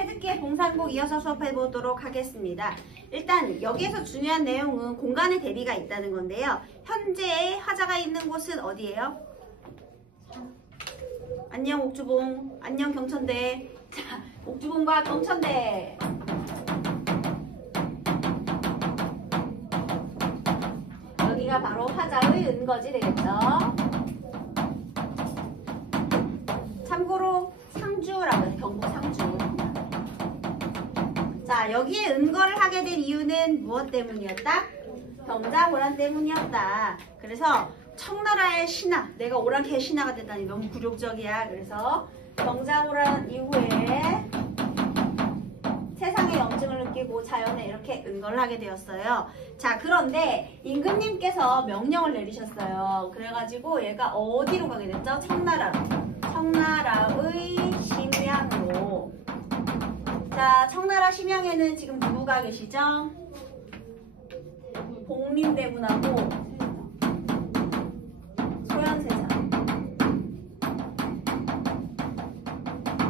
태극기의 봉산곡 이어서 수업해 보도록 하겠습니다. 일단 여기에서 중요한 내용은 공간의 대비가 있다는 건데요. 현재 화자가 있는 곳은 어디예요? 안녕 옥주봉, 안녕 경천대. 자, 옥주봉과 경천대. 여기가 바로 화자의 은거지 되겠죠. 참고로 상주라고 해요. 경북 상주. 자, 여기에 은거를 하게 된 이유는 무엇 때문이었다? 병자호란 때문이었다. 그래서 청나라의 신하, 내가 오랑캐의 신하가 됐다니 너무 굴욕적이야. 그래서 병자호란 이후에 세상의 영증을 느끼고 자연에 이렇게 은거를 하게 되었어요. 자, 그런데 임금님께서 명령을 내리셨어요. 그래가지고 얘가 어디로 가게 됐죠? 청나라로. 청나라의 심양으로. 자, 청나라 심양에는 지금 누구가 계시죠? 복림대군하고 소현세자.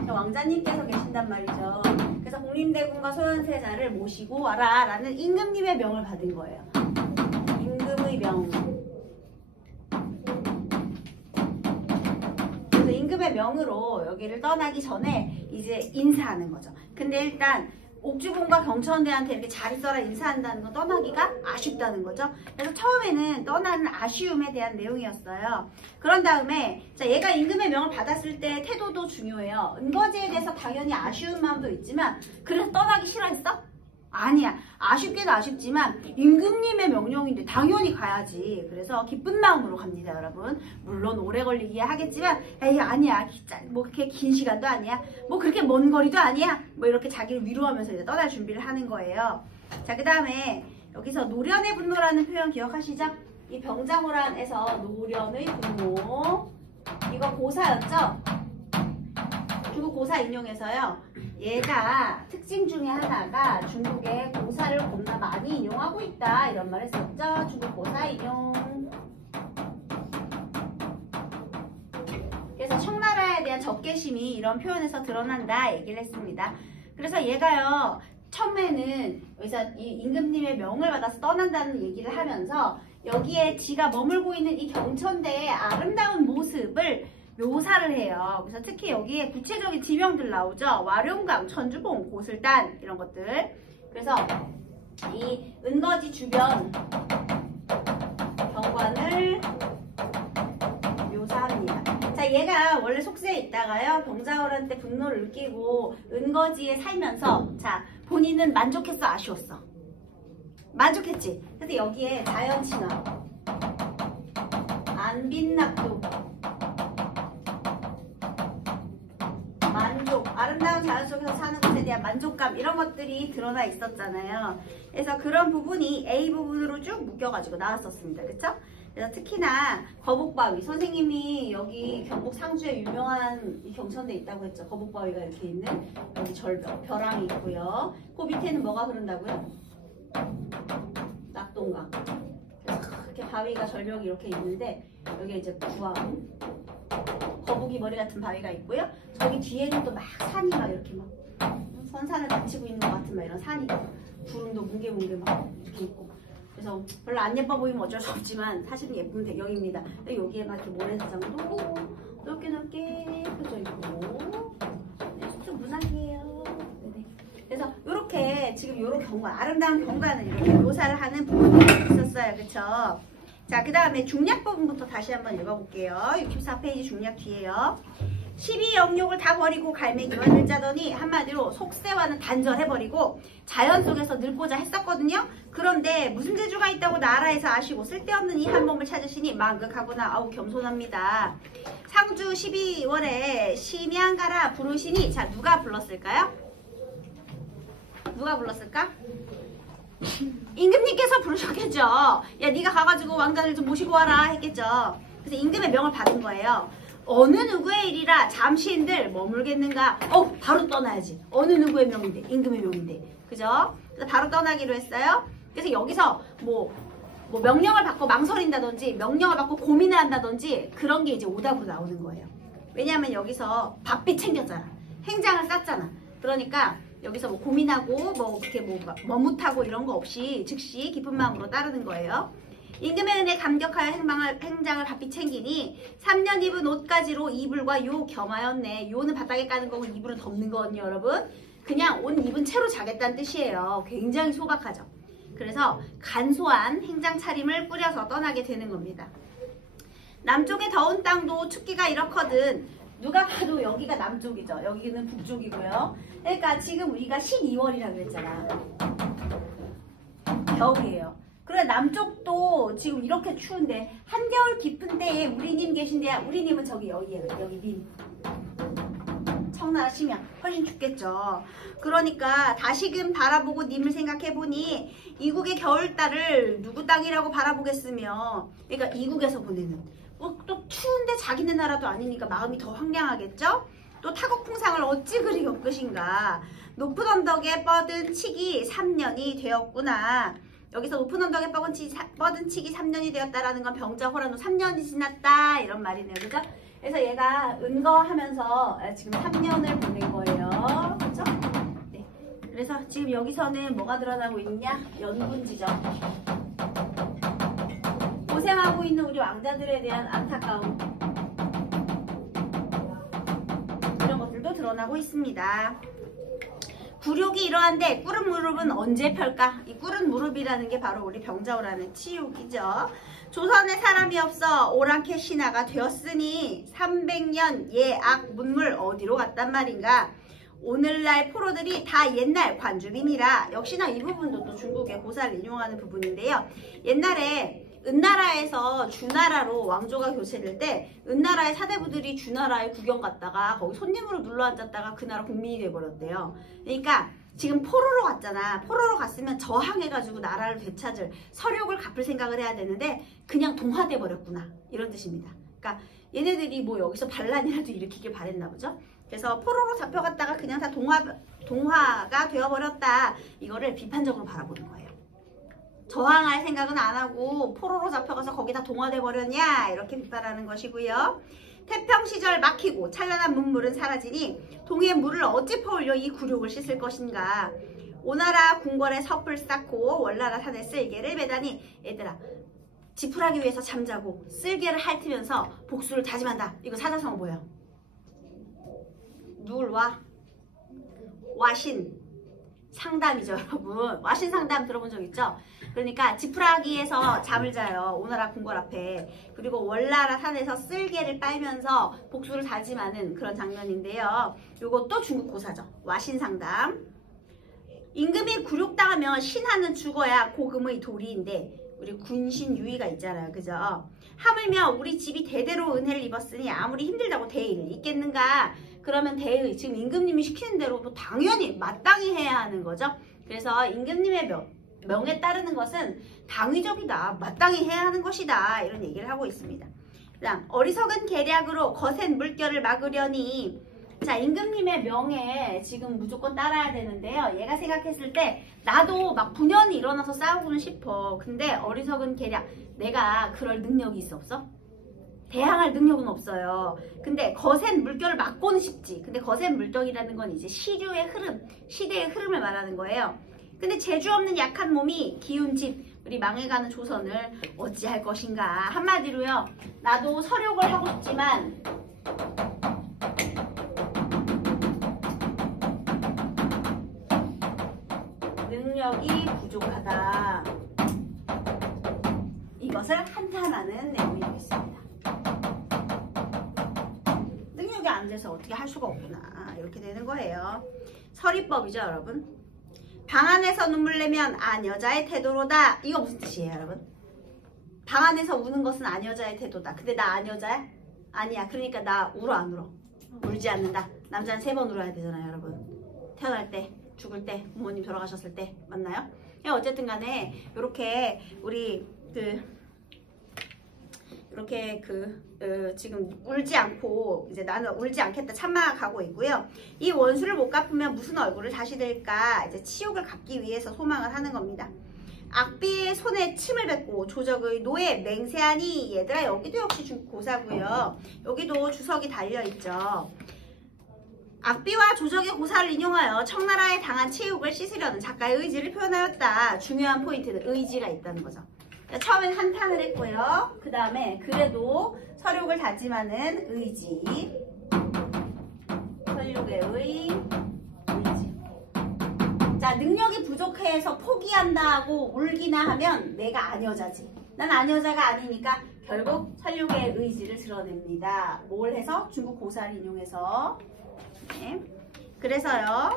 왕자님께서 계신단 말이죠. 그래서 복림대군과 소현세자를 모시고 와라 라는 임금님의 명을 받은 거예요. 임금의 명. 그래서 임금의 명으로 여기를 떠나기 전에 이제 인사하는 거죠. 근데 일단 옥주봉과 경천대한테 이렇게 잘 있어라 인사한다는 건 떠나기가 아쉽다는 거죠. 그래서 처음에는 떠나는 아쉬움에 대한 내용이었어요. 그런 다음에 자, 얘가 임금의 명을 받았을 때 태도도 중요해요. 은거지에 대해서 당연히 아쉬운 마음도 있지만 그래서 떠나기 싫어했어? 아니야. 아쉽게도 아쉽지만 임금님의 명령인데 당연히 가야지. 그래서 기쁜 마음으로 갑니다, 여러분. 물론 오래 걸리기야 하겠지만 에이 아니야. 뭐 그렇게 긴 시간도 아니야. 뭐 그렇게 먼 거리도 아니야. 뭐 이렇게 자기를 위로하면서 이제 떠날 준비를 하는 거예요. 자, 그 다음에 여기서 노련의 분노라는 표현 기억하시죠? 이 병자호란에서 노련의 분노. 이거 고사였죠? 중국 고사 인용에서요. 얘가 특징 중에 하나가 중국의 고사를 겁나 많이 인용하고 있다 이런 말 했었죠. 중국 고사 인용. 그래서 청나라에 대한 적개심이 이런 표현에서 드러난다 얘기를 했습니다. 그래서 얘가요 처음에는 여기서 이 임금님의 명을 받아서 떠난다는 얘기를 하면서 여기에 지가 머물고 있는 이 경천대의 아름다운 모습을 묘사를 해요. 그래서 특히 여기에 구체적인 지명들 나오죠. 와룡강, 천주봉, 고슬단 이런 것들. 그래서 이 은거지 주변 경관을 묘사합니다. 자, 얘가 원래 속세에 있다가요. 병자호란 때 분노를 느끼고 은거지에 살면서 자, 본인은 만족했어, 아쉬웠어? 만족했지. 그래서 여기에 자연친화, 안빈낙도, 만족, 아름다운 자연 속에서 사는 것에 대한 만족감 이런 것들이 드러나 있었잖아요. 그래서 그런 부분이 A 부분으로 쭉 묶여가지고 나왔었습니다. 그쵸? 그래서 특히나 거북바위, 선생님이 여기 경북 상주에 유명한 이 경천대 있다고 했죠. 거북바위가 이렇게 있는 여기 절벽, 벼랑이 있고요. 그 밑에는 뭐가 흐른다고요? 낙동강. 이렇게 바위가 절벽이 이렇게 있는데 여기 이제 구암, 거북이 머리 같은 바위가 있고요. 저기 뒤에는 또 막 산이 막 이렇게 막 선산을 받치고 있는 것 같은 막 이런 산이 구름도 뭉게뭉게 막 이렇게 있고. 그래서 별로 안 예뻐 보이면 어쩔 수 없지만 사실은 예쁜 배경입니다. 근데 여기에 막 이렇게 모래사장도 넓게 펴져 있고 숲도 문학이에요. 네네. 그래서 이렇게 지금 이런 경관, 아름다운 경관을 이렇게 묘사를 하는 부분이 있었어요. 그쵸? 자, 그 다음에 중략 부분부터 다시 한번 읽어볼게요. 64페이지 중략 뒤에요. 12영욕을 다 버리고 갈매기와 늘자더니 한마디로 속세와는 단절해버리고 자연 속에서 늙고자 했었거든요. 그런데 무슨 재주가 있다고 나라에서 아시고 쓸데없는 이 한 몸을 찾으시니 망극하구나. 아우 겸손합니다. 상주 12월에 심양가라 부르시니 자, 누가 불렀을까요? 누가 불렀을까? 임금님께서 부르셨겠죠. 야, 네가 가가지고 왕자를 좀 모시고 와라 했겠죠. 그래서 임금의 명을 받은 거예요. 어느 누구의 일이라 잠시인들 머물겠는가? 바로 떠나야지. 어느 누구의 명인데? 임금의 명인데. 그죠? 그래서 바로 떠나기로 했어요. 그래서 여기서 뭐 명령을 받고 망설인다든지 명령을 받고 고민을 한다든지 그런 게 이제 오답으로 나오는 거예요. 왜냐하면 여기서 밥비 챙겼잖아. 행장을 쌌잖아. 그러니까 여기서 뭐 고민하고 뭐 이렇게 뭐 머뭇하고 이런 거 없이 즉시 기쁜 마음으로 따르는 거예요. 임금의 은혜 감격하여 행장을 바삐 챙기니 3년 입은 옷가지로 이불과 요 겸하였네. 요는 바닥에 까는 거고 이불은 덮는 거거든요, 여러분. 그냥 옷 입은 채로 자겠다는 뜻이에요. 굉장히 소박하죠. 그래서 간소한 행장 차림을 꾸려서 떠나게 되는 겁니다. 남쪽의 더운 땅도 춥기가 이렇거든. 누가 봐도 여기가 남쪽이죠. 여기는 북쪽이고요. 그러니까 지금 우리가 12월이라고 그랬잖아. 겨울이에요. 그래 남쪽도 지금 이렇게 추운데 한겨울 깊은 데에 우리님 계신데야. 우리님은 저기 여기에요. 여기 님. 청나라 심양 훨씬 춥겠죠. 그러니까 다시금 바라보고 님을 생각해보니 이국의 겨울달을 누구 땅이라고 바라보겠으며, 그러니까 이국에서 보내는 또 추운데 자기네 나라도 아니니까 마음이 더 황량하겠죠. 또 타국풍상을 어찌 그리 겪으신가. 높은 언덕에 뻗은 칙이 3년이 되었구나. 여기서 높은 언덕에 뻗은 칙이 3년이 되었다라는 건 병자호란후 3년이 지났다 이런 말이네요. 그죠? 그래서 얘가 은거하면서 지금 3년을 보낸 거예요. 그죠? 네. 그래서 지금 여기서는 뭐가 드러나고 있냐? 연군지죠. 고생하고 있는 우리 왕자들에 대한 안타까움. 이런 것들도 드러나고 있습니다. 굴욕이 이러한데 꿇은 무릎은 언제 펼까? 이 꿇은 무릎이라는 게 바로 우리 병자호란의 치욕이죠. 조선에 사람이 없어 오랑캐 신하가 되었으니 300년 예악 문물 어디로 갔단 말인가? 오늘날 포로들이 다 옛날 관주민이라. 역시나 이 부분도 또 중국의 고사를 인용하는 부분인데요. 옛날에 은나라에서 주나라로 왕조가 교체될 때 은나라의 사대부들이 주나라에 구경 갔다가 거기 손님으로 눌러앉았다가 그 나라 국민이 돼버렸대요. 그러니까 지금 포로로 갔잖아. 포로로 갔으면 저항해가지고 나라를 되찾을 서력을 갚을 생각을 해야 되는데 그냥 동화돼 버렸구나 이런 뜻입니다. 그러니까 얘네들이 뭐 여기서 반란이라도 일으키길 바랬나 보죠. 그래서 포로로 잡혀갔다가 그냥 다 동화가 되어버렸다. 이거를 비판적으로 바라보는 거예요. 저항할 생각은 안 하고 포로로 잡혀가서 거기다 동화돼 버렸냐 이렇게 비판하는 것이고요. 태평시절 막히고 찬란한 문물은 사라지니 동해의 물을 어찌 퍼올려 이 굴욕을 씻을 것인가. 오나라 궁궐에 섭을 쌓고 월나라 산에 쓸개를 매다니. 얘들아, 지푸라기 위해서 잠자고 쓸개를 핥으면서 복수를 다짐한다. 이거 사자성어 뭐예요? 누울와 와신 상담이죠, 여러분. 와신 상담 들어본 적 있죠? 그러니까 지푸라기에서 잠을 자요. 오나라 궁궐 앞에. 그리고 월나라 산에서 쓸개를 빨면서 복수를 다짐하는 그런 장면인데요. 요것도 중국 고사죠. 와신 상담. 임금이 굴욕당하면 신하는 죽어야 고금의 도리인데 우리 군신 유의가 있잖아요. 그죠? 하물며 우리 집이 대대로 은혜를 입었으니 아무리 힘들다고 대의를 있겠는가. 그러면 대의, 지금 임금님이 시키는 대로 뭐 당연히 마땅히 해야 하는 거죠. 그래서 임금님의 명에 따르는 것은 당위적이다. 마땅히 해야 하는 것이다. 이런 얘기를 하고 있습니다. 그다음 어리석은 계략으로 거센 물결을 막으려니. 자, 임금님의 명에 지금 무조건 따라야 되는데요. 얘가 생각했을 때 나도 막 분연이 일어나서 싸우고는 싶어. 근데 어리석은 계략, 내가 그럴 능력이 있어 없어? 대항할 능력은 없어요. 근데 거센 물결을 막고는 싶지. 근데 거센 물결이라는 건 이제 시류의 흐름, 시대의 흐름을 말하는 거예요. 근데 재주 없는 약한 몸이 기운집 우리 망해가는 조선을 어찌할 것인가. 한마디로요, 나도 서력을 하고 싶지만 능력이 부족하다. 이것을 한탄하는 내용이 되겠습니다. 능력이 안 돼서 어떻게 할 수가 없구나. 이렇게 되는 거예요. 서리법이죠, 여러분. 방 안에서 눈물 내면 아녀자의 태도로다. 이거 무슨 뜻이에요, 여러분? 방 안에서 우는 것은 아녀자의 태도다. 근데 나 아녀자야? 아니야. 그러니까 나 울어 안 울어? 울지 않는다. 남자는 3번 울어야 되잖아요, 여러분. 태어날 때, 죽을 때, 부모님 돌아가셨을 때. 맞나요? 어쨌든 간에 이렇게 우리 이렇게 지금 울지 않고 이제 나는 울지 않겠다 참아가고 있고요. 이 원수를 못 갚으면 무슨 얼굴을 다시 들까? 이제 치욕을 갚기 위해서 소망을 하는 겁니다. 악비의 손에 침을 뱉고 조적의 노에 맹세하니. 얘들아, 여기도 역시 중국 고사고요. 여기도 주석이 달려있죠. 악비와 조적의 고사를 인용하여 청나라에 당한 체육을 씻으려는 작가의 의지를 표현하였다. 중요한 포인트는 의지가 있다는 거죠. 처음엔 한탄을 했고요. 그 다음에 그래도 서륙을 다짐하는 의지. 서륙의 의지. 자, 능력이 부족해서 포기한다고 울기나 하면 내가 안여자지. 난 안여자가 아니니까 결국 서륙의 의지를 드러냅니다. 뭘 해서? 중국 고사를 인용해서. 네. 그래서요.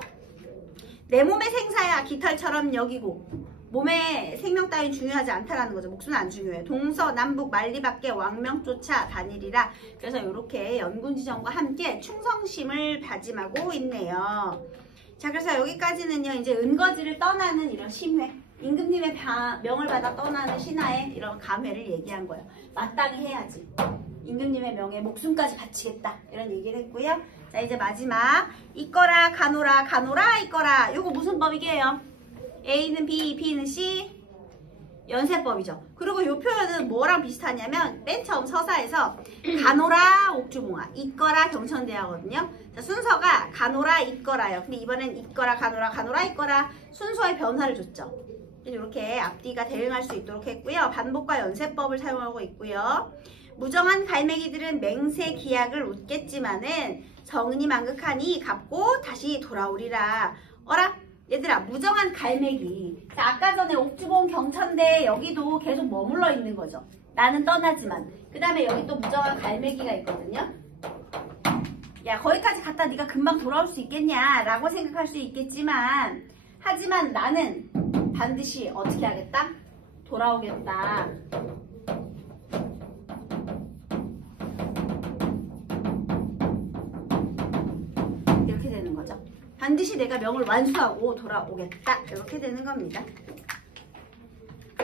내 몸의 생사야 깃털처럼 여기고 몸의 생명 따윈 중요하지 않다라는 거죠. 목숨은 안 중요해. 동서남북 만리밖에 왕명조차 다니리라. 그래서 이렇게 연군지정과 함께 충성심을 다짐하고 있네요. 자, 그래서 여기까지는요. 이제 은거지를 떠나는 이런 심회, 임금님의 명을 받아 떠나는 신하의 이런 감회를 얘기한 거예요. 마땅히 해야지. 임금님의 명에 목숨까지 바치겠다. 이런 얘기를 했고요. 자, 이제 마지막 있거라 가노라 가노라 있거라. 요거 무슨 법이게요? A는 B, B는 C. 연세법이죠. 그리고 이 표현은 뭐랑 비슷하냐면 맨 처음 서사에서 가노라 옥주봉화, 있거라 경천대하거든요. 자, 순서가 가노라 있거라요. 근데 이번엔 있거라 가노라 가노라 있거라 순서의 변화를 줬죠. 이렇게 앞뒤가 대응할 수 있도록 했고요. 반복과 연세법을 사용하고 있고요. 무정한 갈매기들은 맹세 기약을 웃겠지만은 정은이 만극하니 갚고 다시 돌아오리라. 어라? 얘들아, 무정한 갈매기. 자, 아까 전에 옥주봉 경천대 여기도 계속 머물러 있는 거죠. 나는 떠나지만. 그 다음에 여기 또 무정한 갈매기가 있거든요. 야, 거기까지 갔다 네가 금방 돌아올 수 있겠냐 라고 생각할 수 있겠지만 하지만 나는 반드시 어떻게 하겠다? 돌아오겠다. 이렇게 되는 거죠. 반드시 내가 명을 완수하고 돌아오겠다. 이렇게 되는 겁니다.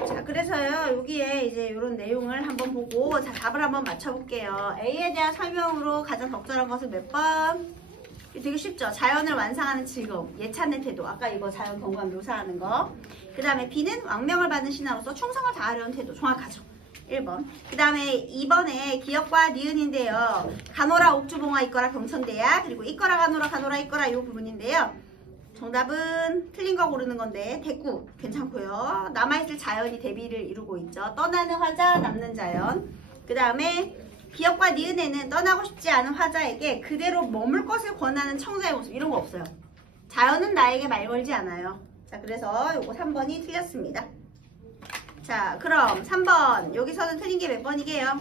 자, 그래서요, 여기에 이제 이런 내용을 한번 보고, 자, 답을 한번 맞춰볼게요. A에 대한 설명으로 가장 적절한 것은 몇 번? 되게 쉽죠? 자연을 완상하는 즐거움, 예찬의 태도. 아까 이거 자연 경관 묘사하는 거. 그 다음에 B는 왕명을 받은 신하로서 충성을 다하려는 태도. 정확하죠? 1번. 그 다음에 2번에 기역과 니은인데요. 가노라 옥주봉화 있거라 경천대야. 그리고 있거라 가노라 가노라 있거라 이 부분인데요. 정답은 틀린 거 고르는 건데 대꾸 괜찮고요. 남아있을 자연이 대비를 이루고 있죠. 떠나는 화자, 남는 자연. 그 다음에 기역과 니은에는 떠나고 싶지 않은 화자에게 그대로 머물 것을 권하는 청자의 모습. 이런 거 없어요. 자연은 나에게 말 걸지 않아요. 자, 그래서 요거 3번이 틀렸습니다. 자, 그럼 3번. 여기서는 틀린 게 몇 번이게요?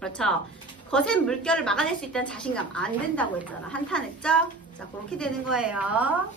그렇죠. 거센 물결을 막아낼 수 있다는 자신감. 안 된다고 했잖아. 한탄했죠? 자, 그렇게 되는 거예요.